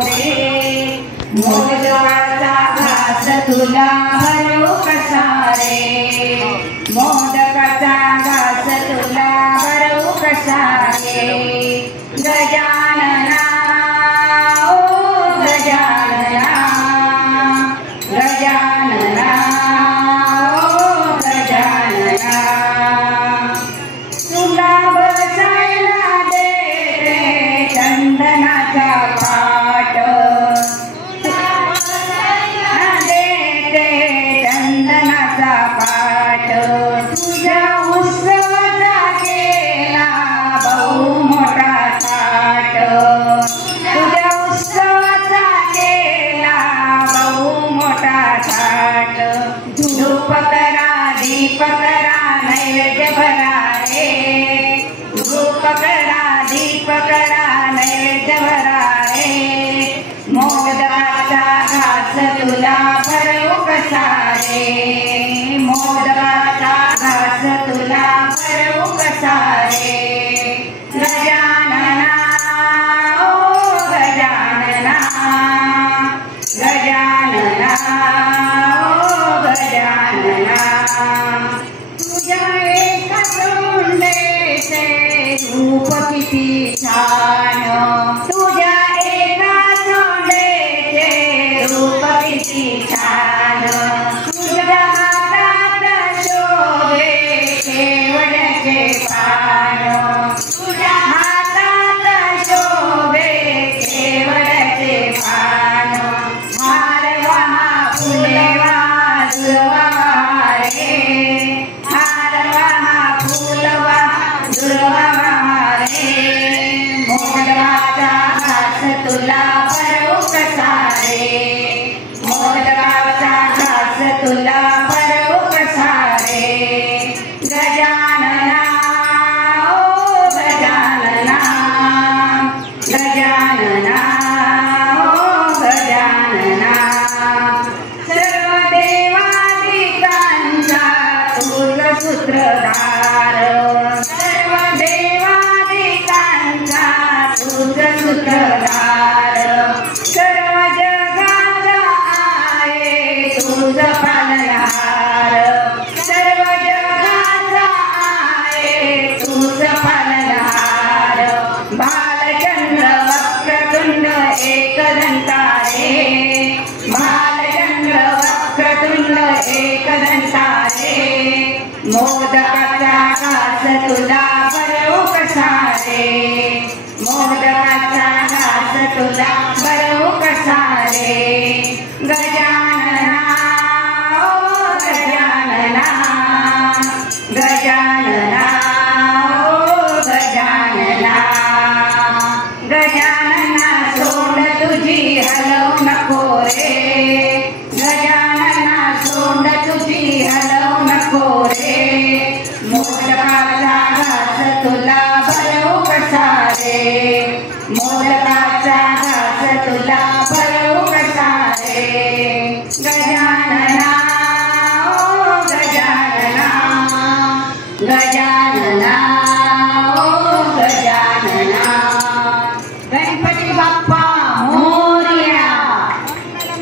रे, मोदकाचा घास तुला भरू कसा रे, मोदकाचा घास तुला भरू कसा रे. गजानना ओ गजानना, गजानना ओ गजानना, तुला बसायला देते चंदनाचा पाट, तुला बसायला देते चंदनाचा पाट. तुझ्या उत्सवाचा केला बहु मोठा थाट, तुझ्या उत्सवाचा केला बहु मोठा थाट. धूप करा दीप करा नैवेद्य भरा रे, धूप करा दीप करा नैवेद्य भरा रे. मोदकाचा घास तुला भरू कसा रे, मोदकाचा घास तुला भरू कसा रे. गजानना ओ गजानना, गजानना ओ गजानना. तुझ्या एका तोंडेचे रूप किती छान, तुझ्या एका तोंडेचे रूप किती छान. तुझ्या हातात शोभे केवड्याचे पान, तुझ्या हातात शोभे केवड्याचे पान. हार वाहा फुले वाहा दुर्वा रे, हार वाहा फुल वाहा दुर्वा रे. मोदकाचा घास तुला भरू कसा रे, मोदकाचा घास तुला भरू कसा रे. गजानना ओ गजानना, गजानना ओ गजानना. सर्व देवादिकांचा तुझ सूत्रधार, सर्व देवादिकांचा तुझ सूत्रधार. सर्व जगाचा आहे तुझ पालनहार, सर्व जगाचा आहे तुझ पालनहार. बालचंद्र वक्रतुंड एकदंता रे, बालचंद्र वक्रतुंड एकदंता रे. मोदकाचा घास तुला भरू कसा रे, मोदकाचा घास तुला भरू कसा रे. गजानना ओ गजानना, गजानना ओ गजानना. गजानना सोंड तुझी हलवू नको रे, गजानना सोंड तुझी हलवू नको रे. मोदकाचा घास तुला भरू कसा रे, मोदकाचा घास तुला भरू कसा रे. गजानना ओ गजानना, गजानना.